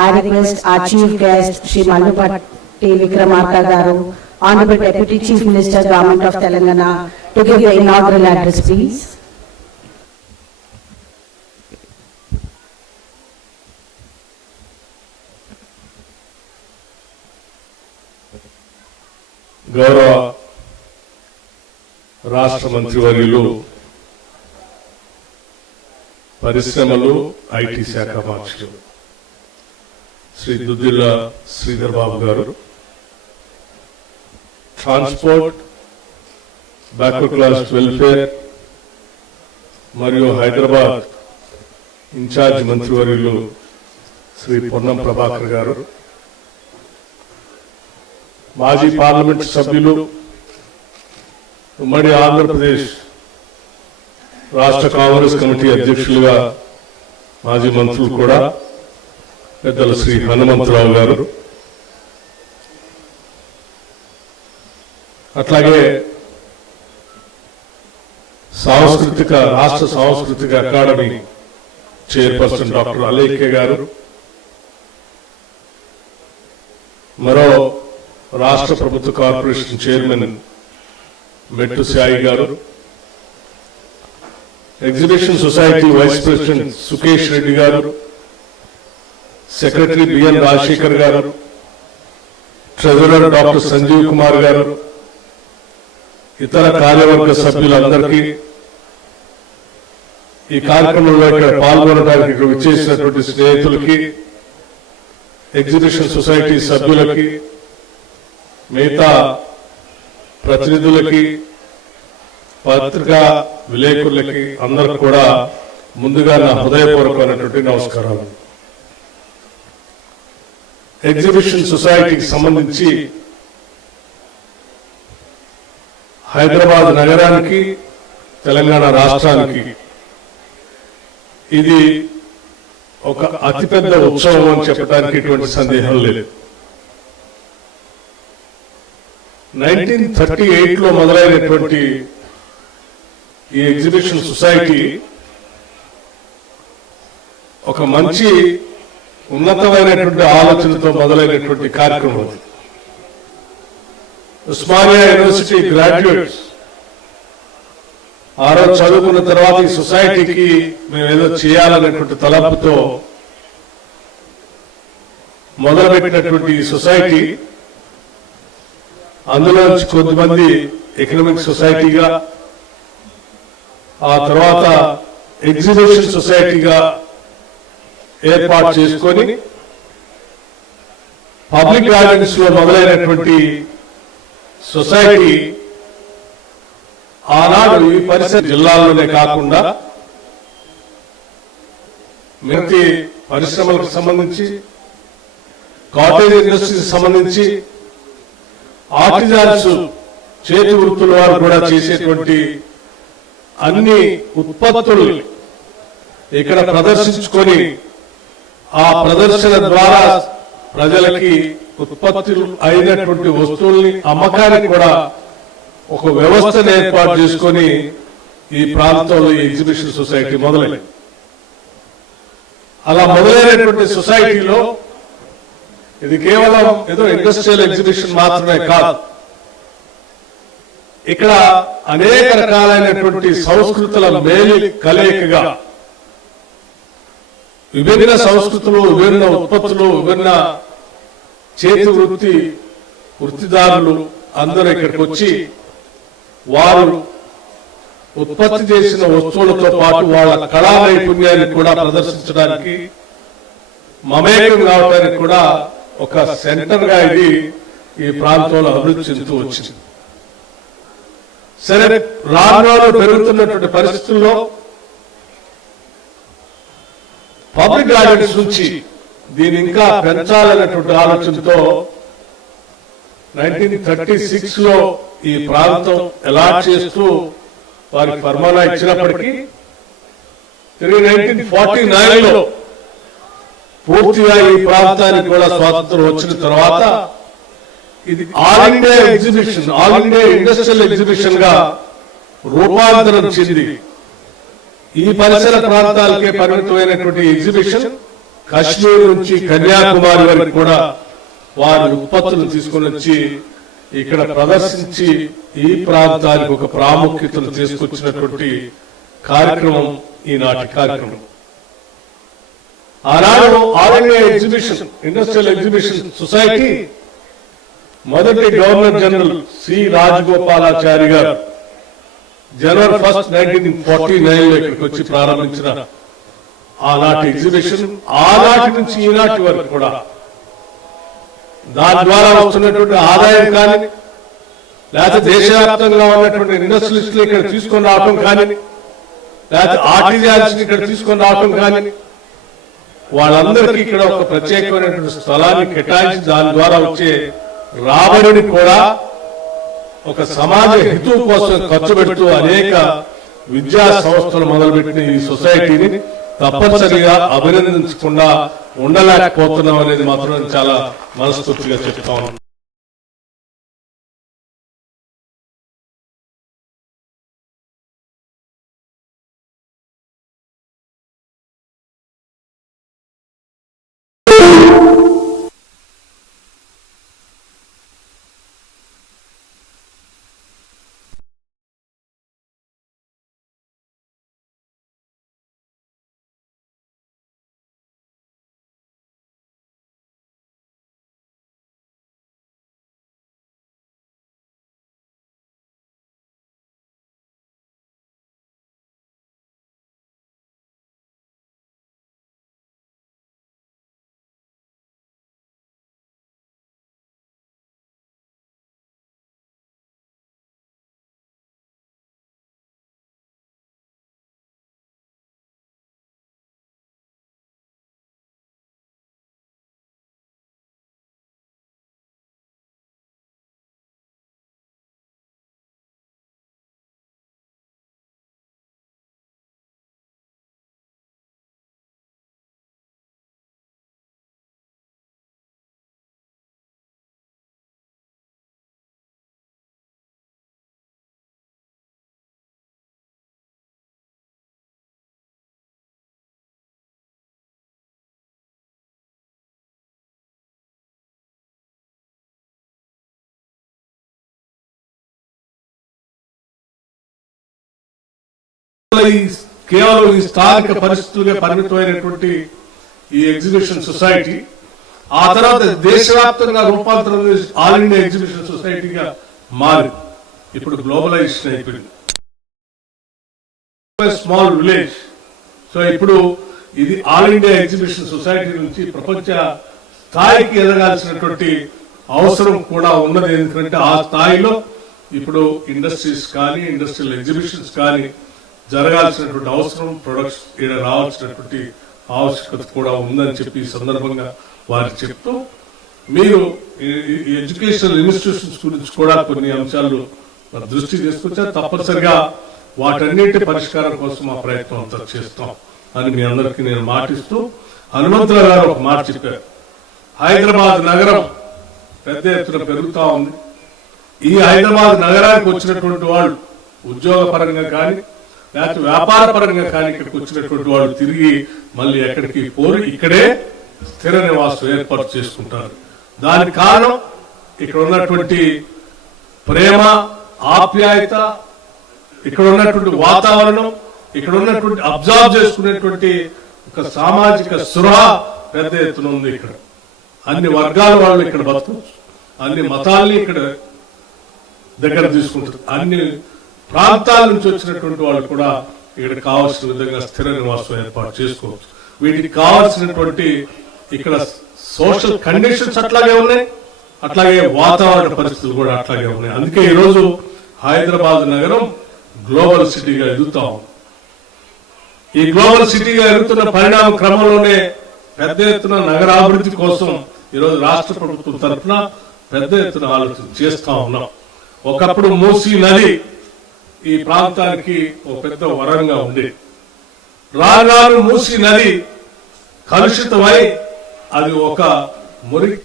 I request our Chief Guest, Shri Mallupatti Vikramarka Garu, Honorable Deputy Chief Minister, Government of Telangana, to give the inaugural address, please. గౌరవ రాష్ట్ర మంత్రివర్యులు పరిశ్రమలు IT శాఖ మంత్రులు శ్రీ దుద్దిల్ల శ్రీధర్ బాబు గారు, transport, backward class welfare మరియు Hyderabad incharge మంత్రివర్యులు శ్రీ పొన్నం ప్రభాకర్ గారు, మాజీ పార్లమెంట్ సభ్యులు, ఉమ్మడి ఆంధ్రప్రదేశ్ రాష్ట్ర కాంగ్రెస్ కమిటీ అధ్యక్షులుగా మాజీ మంత్రులు కూడా పెద్దలు శ్రీ హనుమంతరావు గారు, అట్లాగే రాష్ట్ర సాంస్కృతిక అకాడమీ చైర్పర్సన్ డాక్టర్ అలేఖ్య గారు, మరో రాష్ట్ర ప్రభుత్వ corporation chairman Mettu Sai garu, exhibition society vice president Sukesh Reddy garu, secretary B N Rajasekhar గారు, ట్రెజరర్ డాక్టర్ సంజీవ్ కుమార్ గారు, ఇతర కార్యవర్గ సభ్యులందరికీ, ఈ కార్యక్రమంలో ఇక్కడ పాల్గొనడానికి ఇక్కడ విచ్చేసినటువంటి స్నేహితులకి, ఎగ్జిబిషన్ సొసైటీ సభ్యులకి, మిగతా ప్రతినిధులకి, పత్రికా విలేకరులకి అందరికి కూడా ముందుగా నా హృదయపూర్వకమైనటువంటి నమస్కారాలు. ఎగ్జిబిషన్ సొసైటీకి సంబంధించి హైదరాబాద్ నగరానికి, తెలంగాణ రాష్ట్రానికి ఇది ఒక అతిపెద్ద ఉత్సవం అని చెప్పడానికి ఎటువంటి సందేహం లేదు. 1938లో మొదలైనటువంటి ఈ ఎగ్జిబిషన్ సొసైటీ ఒక మంచి ఉన్నతమైనటువంటి ఆలోచనతో మొదలైనటువంటి కార్యక్రమం. ఉస్మానియా యూనివర్సిటీ గ్రాడ్యుయేట్స్ ఆ రోజు చదువుకున్న తర్వాత ఈ సొసైటీకి మేము ఏదో చేయాలనేటువంటి తలంపుతో మొదలుపెట్టినటువంటి ఈ సొసైటీ, అందులో కొద్దిమంది ఎకనామిక్ సొసైటీగా, ఆ తర్వాత ఎగ్జిబిషన్ సొసైటీగా ఏర్పాటు చేసుకొని పబ్లిక్ గార్డెన్స్ లో మొదలైనటువంటి సొసైటీ ఆనాడు ఈ పరిసర జిల్లాల్లోనే కాకుండా మిగతా పరిశ్రమలకు సంబంధించి, కాటేజ్ ఇండస్ట్రీకి సంబంధించి, ఆర్టిజాన్స్ చేతి వృత్తుల వారు కూడా చేసేటువంటి అన్ని ఉత్పత్తులు ఇక్కడ ప్రదర్శించుకొని ఆ ప్రదర్శన ద్వారా ప్రజలకి ఉత్పత్తులు అయినటువంటి వస్తువుల్ని అమ్మకానికి కూడా ఒక వ్యవస్థను ఏర్పాటు చేసుకొని ఈ ప్రాంతంలో ఈ ఎగ్జిబిషన్ సొసైటీ మొదలైంది. అలా మొదలైనటువంటి సొసైటీలో ఇది కేవలం ఏదో ఇండస్ట్రియల్ ఎగ్జిబిషన్ మాత్రమే కాదు, ఇక్కడ అనేక రకాలైనటువంటి సంస్కృతుల మేలు కలయికగా విభిన్న సంస్కృతులు, విభిన్న ఉత్పత్తులు, విభిన్న చేతి వృత్తిదారులు అందరూ ఇక్కడికి వచ్చి వారు ఉత్పత్తి చేసిన వస్తువులతో పాటు వాళ్ళ కళా నైపుణ్యాన్ని కూడా ప్రదర్శించడానికి, మమేకం కావడానికి కూడా ఒక సెంటర్ గా ఇది ఈ ప్రాంతంలో అభివృద్ధి చెందుతూ వచ్చింది. సరే, రాను పెరుగుతున్నటువంటి పరిస్థితుల్లో పబ్లిక్ గార్డెన్స్ నుంచి దీన్ని ఇంకా పెంచాలనేటువంటి ఆలోచనతో 1936 లో ఈ ప్రాంతం అలాట్ చేస్తూ వారికి ఫర్మానా ఇచ్చినప్పటికీ తిరిగి 1949 లో పూర్తిగా ఈ ప్రాంతానికి కూడా స్వాతంత్రం వచ్చిన తర్వాత ఇది all India exhibition, all India industrial exhibition గా రూపాంతరం చెంది ఈ పరిసర ప్రాంతాలకే పరిమితమైనటువంటి ఎగ్జిబిషన్ కాశ్మీర్ నుంచి కన్యాకుమారి వరకు కూడా వారి ఉత్పత్తులను తీసుకొని వచ్చి ఇక్కడ ప్రదర్శించి ఈ ప్రాంతానికి ఒక ప్రాముఖ్యతను తీసుకొచ్చినటువంటి కార్యక్రమం ఈనాటి కార్యక్రమం. ఆనాడు all India exhibition industrial exhibition society మొదటి గవర్నర్ జనరల్ సి రాజగోపాలాచారి గారు జనవరి 1, 1949 ఇక్కడికి వచ్చి ప్రారంభించిన ఆనాటి ఎగ్జిబిషన్ ఆనాటి నుంచి ఈనాటి వరకు కూడా దాని ద్వారా వస్తున్నటువంటి ఆదాయం కానీ లేకపోతే దేశవ్యాప్తంగా ఉన్నటువంటి ఇండస్ట్రియలిస్టులు ఇక్కడ తీసుకొని రావడం కానీ లేకపోతే ఆర్టిజన్స్ ఇక్కడ తీసుకొని రావడం కానీ వాళ్ళందరికీ ఇక్కడ ఒక ప్రత్యేకమైనటువంటి స్థలాన్ని కేటాయించి దాని ద్వారా వచ్చే రాబడిని కూడా ఒక సమాజ హితువు కోసం ఖర్చు పెడుతూ అనేక విద్యా సంస్థలు మొదలుపెట్టిన ఈ సొసైటీని తప్పనిసరిగా అభినందించకుండా ఉండలేకపోతున్నాం అనేది మాత్రం చాలా మనస్ఫూర్తిగా చెప్తా ఉన్నాం. కేవలం ఈ స్థానిక పరిస్థితులుగా పరిమితమైనటువంటి ఈ ఎగ్జిబిషన్ సొసైటీ ఆ తర్వాత దేశవ్యాప్తంగా రూపాంతరం ఆల్ ఇండియా ఎగ్జిబిషన్ సొసైటీగా మారింది. ఇప్పుడు గ్లోబలైజేషన్ అయిపోయింది. Small village. సో ఇప్పుడు ఇది ఆల్ ఇండియా ఎగ్జిబిషన్ సొసైటీ నుంచి ప్రపంచ స్థాయికి ఎదగాల్సినటువంటి అవసరం కూడా ఉన్నది. ఎందుకంటే ఆ స్థాయిలో ఇప్పుడు ఇండస్ట్రీస్ కానీ ఇండస్ట్రియల్ ఎగ్జిబిషన్స్ కానీ జరగాల్సినటువంటి అవసరం, ప్రొడక్ట్స్ ఇక్కడ రావాల్సినటువంటి ఆవశ్యకత కూడా ఉందని చెప్పి ఈ సందర్భంగా వారికి చెప్తూ మీరు ఎడ్యుకేషనల్ ఇన్స్టిట్యూషన్స్ గురించి కూడా కొన్ని అంశాలు దృష్టి తీసుకొచ్చారు. తప్పనిసరిగా వాటన్నిటి పరిష్కారం కోసం మా ప్రయత్నం అంతా చేస్తాం అని మీ అందరికీ నేను మాటిస్తూ, హనుమంతరావు గారు ఒక మాట చెప్పారు. హైదరాబాద్ నగరం పెద్ద ఎత్తున పెరుగుతా ఉంది. ఈ హైదరాబాద్ నగరానికి వచ్చినటువంటి వాళ్ళు ఉద్యోగ పరంగా కానీ లేకపోతే వ్యాపార పరంగా కానీ ఇక్కడికి వచ్చినటువంటి వాళ్ళు తిరిగి మళ్ళీ ఎక్కడికి పోరు, ఇక్కడే స్థిర నివాసం ఏర్పాటు చేసుకుంటారు. దానికి కారణం ఇక్కడ ఉన్నటువంటి ప్రేమ, ఆప్యాయత, ఇక్కడ ఉన్నటువంటి వాతావరణం, ఇక్కడ ఉన్నటువంటి అబ్జర్వ్ చేసుకునేటువంటి ఒక సామాజిక స్పృహ పెద్ద ఎత్తున ఉంది. ఇక్కడ అన్ని వర్గాల వాళ్ళు ఇక్కడ బతకవచ్చు, అన్ని మతాల్ని ఇక్కడ దగ్గర తీసుకుంటారు, అన్ని ప్రాంతాల నుంచి వచ్చినటువంటి వాళ్ళు కూడా ఇక్కడ కావాల్సిన విధంగా స్థిర నివాసం ఏర్పాటు చేసుకోవచ్చు. వీటికి కావాల్సినటువంటి ఇక్కడ సోషల్ కండిషన్స్ అట్లాగే ఉన్నాయి, అట్లాగే వాతావరణ పరిస్థితులు కూడా అట్లాగే ఉన్నాయి. అందుకే ఈరోజు హైదరాబాద్ నగరం గ్లోబల్ సిటీగా ఎదుగుతాం. ఈ గ్లోబల్ సిటీగా ఎదుగుతున్న పరిణామ క్రమంలోనే పెద్ద ఎత్తున నగరాభివృద్ధి కోసం ఈరోజు రాష్ట్ర ప్రభుత్వం తరఫున పెద్ద ఎత్తున ఆలోచన చేస్తా ఉన్నాం. ఒకప్పుడు మూసీ నది ఈ ప్రాంతానికి ఒక పెద్ద వరంగా ఉండేది. రాను మూసీ నది కలుషితమై అది ఒక మురికి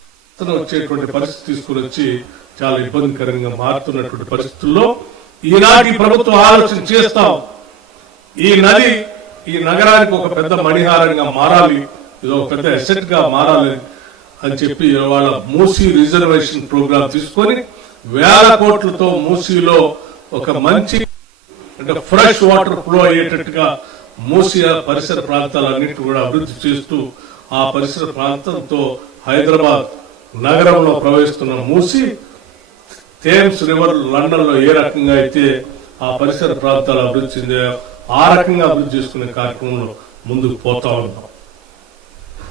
వచ్చేటువంటి పరిస్థితి తీసుకుని వచ్చి చాలా ఇబ్బందికరంగా మారుతున్నటువంటి పరిస్థితుల్లో ఈనాటి ప్రభుత్వం ఆలోచన చేస్తాం, ఈ నది ఈ నగరానికి ఒక పెద్ద మణిహారంగా మారాలి, ఇది ఒక పెద్ద అసెట్ గా మారాలి అని చెప్పి వాళ్ళ మూసీ రిజర్వేషన్ ప్రోగ్రామ్ తీసుకొని 1000 కోట్లతో మూసీలో ఒక మంచి అంటే ఫ్రెష్ వాటర్ ఫ్లో అయ్యేటట్టుగా మూసీ పరిసర ప్రాంతాలన్నిటి కూడా అభివృద్ధి చేస్తూ ఆ పరిసర ప్రాంతంతో హైదరాబాద్ నగరంలో ప్రవహిస్తున్న మూసీ థేమ్స్ రివర్ లండన్ లో ఏ రకంగా అయితే ఆ పరిసర ప్రాంతాలు అభివృద్ధి చెందాయో ఆ రకంగా అభివృద్ధి చేసుకునే కార్యక్రమంలో ముందుకు పోతా ఉన్నాం.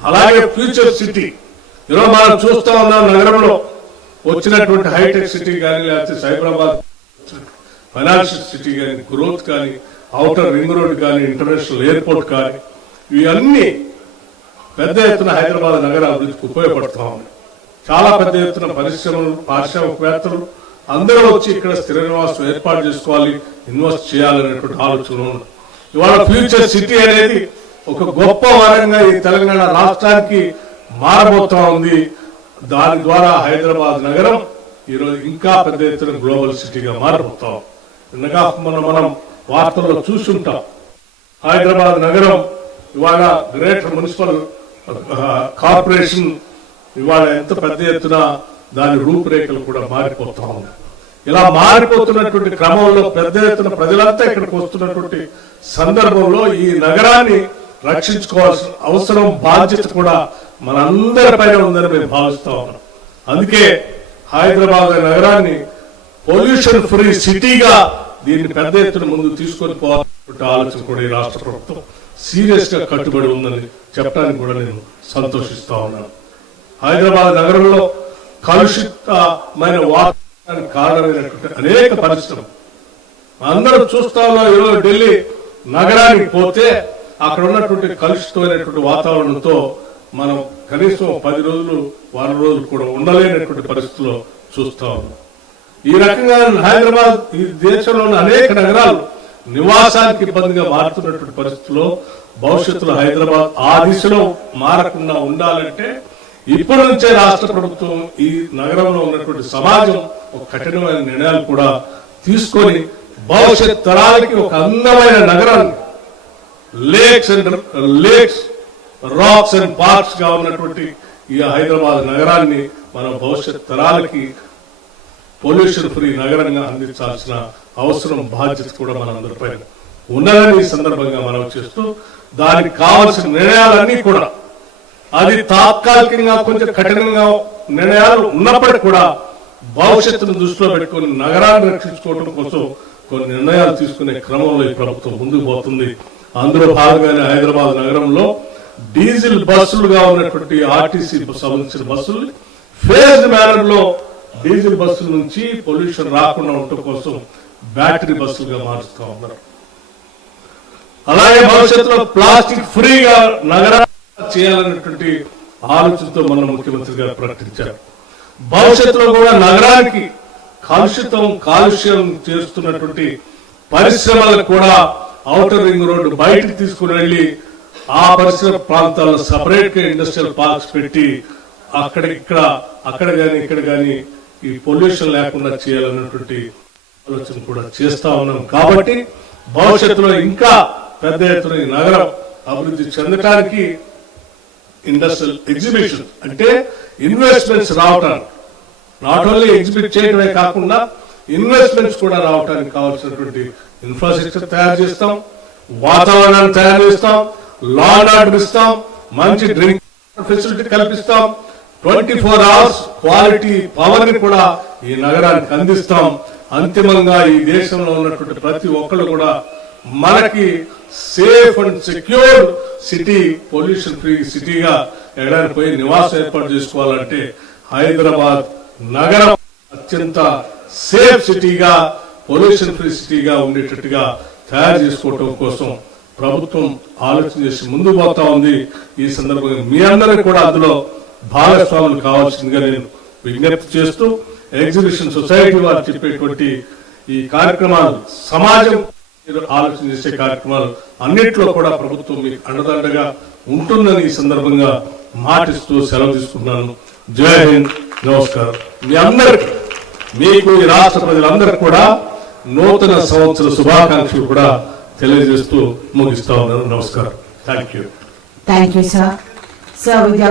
అలాగే ఫ్యూచర్ సిటీ ఈరోజు మనం చూస్తా ఉన్నాం, నగరంలో వచ్చినటువంటి హైటెక్ సిటీ కానీ లేకపోతే సైబరాబాద్ ఫైనాన్షియల్ సిటీ కానీ గ్రోత్ కానీ ఔటర్ రింగ్ రోడ్ కానీ ఇంటర్నేషనల్ ఎయిర్పోర్ట్ కానీ ఇవన్నీ పెద్ద ఎత్తున హైదరాబాద్ నగర అభివృద్ధికి ఉపయోగపడతా ఉన్నాయి. చాలా పెద్ద ఎత్తున పరిశ్రమలు పారిశ్రామికవేత్తలు అందరూ వచ్చి ఇక్కడ స్థిర నివాసం ఏర్పాటు చేసుకోవాలి, ఇన్వెస్ట్ చేయాలనేటువంటి ఆలోచన ఉంది. ఇవాళ ఫ్యూచర్ సిటీ అనేది ఒక గొప్ప వరంగా ఈ తెలంగాణ రాష్ట్రానికి మారబోతా ఉంది. దాని ద్వారా హైదరాబాద్ నగరం ఈరోజు ఇంకా పెద్ద ఎత్తున గ్లోబల్ సిటీగా మారిపోతాం. నిన్నగా మనం వార్తల్లో చూస్తుంటాం, హైదరాబాద్ నగరం ఇవాళ గ్రేటర్ మున్సిపల్ కార్పొరేషన్ ఇవాళ ఎంత పెద్ద ఎత్తున దాని రూపురేఖలు కూడా మారిపోతా ఉన్నాయి. ఇలా మారిపోతున్నటువంటి క్రమంలో పెద్ద ఎత్తున ప్రజలంతా ఇక్కడికి వస్తున్నటువంటి సందర్భంలో ఈ నగరాన్ని రక్షించుకోవాల్సిన అవసరం బాధ్యత కూడా మనందరిపైన ఉందని మేము భావిస్తా ఉన్నాం. అందుకే హైదరాబాద్ నగరాన్ని పొల్యూషన్ ఫ్రీ సిటీగా దీన్ని పెద్ద ఎత్తున ముందు తీసుకొని పోవాలనే ఆలోచన కూడా ఈ రాష్ట్ర ప్రభుత్వం సీరియస్ గా కట్టుబడి ఉందని చెప్పడానికి కూడా నేను సంతోషిస్తా ఉన్నాను. హైదరాబాద్ నగరంలో కలుషితమైన వాతావరణానికి కారణమైనటువంటి అనేక పరిశ్రమలు అందరూ చూస్తా ఉన్నాం. ఈరోజు ఢిల్లీ నగరానికి పోతే అక్కడ ఉన్నటువంటి కలుషితమైనటువంటి వాతావరణంతో మనం కనీసం 10 రోజులు వారం రోజులు కూడా ఉండలేనటువంటి పరిస్థితుల్లో చూస్తా ఉన్నాం. ఈ రకంగా హైదరాబాద్ ఈ దేశంలో ఉన్న అనేక నగరాలు నివాసానికి ఇబ్బందిగా మారుతున్నటువంటి పరిస్థితుల్లో భవిష్యత్తులో హైదరాబాద్ ఆ దిశలో మారకుండా ఉండాలంటే ఇప్పటి నుంచే రాష్ట్ర ప్రభుత్వం ఈ నగరంలో ఉన్నటువంటి సమాజం ఒక కఠినమైన నిర్ణయాలు కూడా తీసుకొని భవిష్యత్ తరాలకి ఒక అందమైన నగరాన్ని లేక్స్ రాక్స్ అండ్ పార్క్స్ గా ఉన్నటువంటి ఈ హైదరాబాద్ నగరాన్ని మన భవిష్యత్ తరాలకి పొల్యూషన్ ఫ్రీ నగరంగా అందించాల్సిన అవసరం బాధ్యత కూడా మనందరిపై ఉన్నదని ఈ సందర్భంగా మనం చేస్తూ దానికి కావాల్సిన నిర్ణయాలన్నీ కూడా అది తాత్కాలికంగా కొంచెం కఠినంగా నిర్ణయాలు ఉన్నప్పటికీ కూడా భవిష్యత్తును దృష్టిలో పెట్టుకుని నగరాన్ని రక్షించుకోవడం కోసం కొన్ని నిర్ణయాలు తీసుకునే క్రమంలో ఈ ప్రభుత్వం ముందుకు పోతుంది. అందులో భాగంగానే హైదరాబాద్ నగరంలో డీజిల్ బస్సులుగా ఉన్నటువంటి ఆర్టీసీ సంబంధించిన బస్సులు ఫేజ్ మేనర్ లో డీజిల్ బస్సుల నుంచి పొల్యూషన్ రాకుండా ఉండటం కోసం బ్యాటరీ బస్సులుగా మారుస్తూ ఉన్నారు. అలాగే భవిష్యత్తులో ప్లాస్టిక్ ఫ్రీగా నగరాన్ని చేయాలనేటువంటి ఆలోచనతో మన ముఖ్యమంత్రి గారు ప్రకటించారు. భవిష్యత్తులో కూడా నగరానికి కాలుష్యం చేస్తున్నటువంటి పరిశ్రమలకు కూడా ఔటర్ రింగ్ రోడ్డు బయటికి తీసుకుని వెళ్లి ఆ పరిసర ప్రాంతాల్లో సపరేట్ గా ఇండస్ట్రియల్ పార్క్స్ పెట్టి అక్కడ గాని ఇక్కడ గాని ఈ పొల్యూషన్ లేకుండా చేయాలన్నటువంటి ఆలోచన కూడా చేస్తా ఉన్నాం. కాబట్టి భవిష్యత్తులో ఇంకా పెద్ద ఎత్తున ఈ నగరం అభివృద్ధి చెందడానికి ఇండస్ట్రియల్ ఎగ్జిబిషన్ అంటే ఇన్వెస్ట్మెంట్స్ రావటానికి నాట్ ఓన్లీ ఎగ్జిబిట్ చేయడమే కాకుండా ఇన్వెస్ట్మెంట్స్ కూడా రావడానికి కావాల్సినటువంటి ఇన్ఫ్రాస్ట్రక్చర్ తయారు చేస్తాం, వాతావరణాన్ని తయారు చేస్తాం, లా అండ్ ఆర్డర్ ఇస్తాం, మంచి డ్రింక్ ఫెసిలిటీ కల్పిస్తాం, 24 hours క్వాలిటీ పవర్ ని కూడా ఈ నగరానికి అందిస్తాం. అంతిమంగా ఈ దేశంలో ఉన్నటువంటి ప్రతి ఒక్కళ్ళు కూడా మనకి safe and secure city, pollution free సిటీగా ఎక్కడైనా పోయి నివాసం ఏర్పాటు చేసుకోవాలంటే హైదరాబాద్ నగరం అత్యంత సేఫ్ సిటీగా, పొల్యూషన్ ఫ్రీ సిటీగా ఉండేటట్టుగా తయారు చేసుకోవటం కోసం ప్రభుత్వం ఆలోచన చేసి ముందు పోతా ఉంది. ఈ సందర్భంగా మీ అందరికీ కూడా అందులో భాగస్వాములు కావాల్సిందిగా నేను విజ్ఞప్తి చేస్తూ ఎగ్జిబిషన్ సొసైటీ వారు చెప్పేటువంటి ఈ కార్యక్రమాలు సమాజం ఆలోచన చేసే కార్యక్రమాలు అన్నింటిలో కూడా ప్రభుత్వం మీకు అండదండగా ఉంటుందని ఈ సందర్భంగా మాటిస్తూ సెలవు తీసుకుంటున్నాను. జై హింద్, నమస్కారం. మీ అందరికీ, మీకు ఈ రాష్ట్ర ప్రజలందరికీ కూడా నూతన సంవత్సర శుభాకాంక్షలు కూడా తెలియజేస్తూ ముగిస్తా ఉన్నాను. నమస్కారం. Thank you. Thank you sir. Sir, with your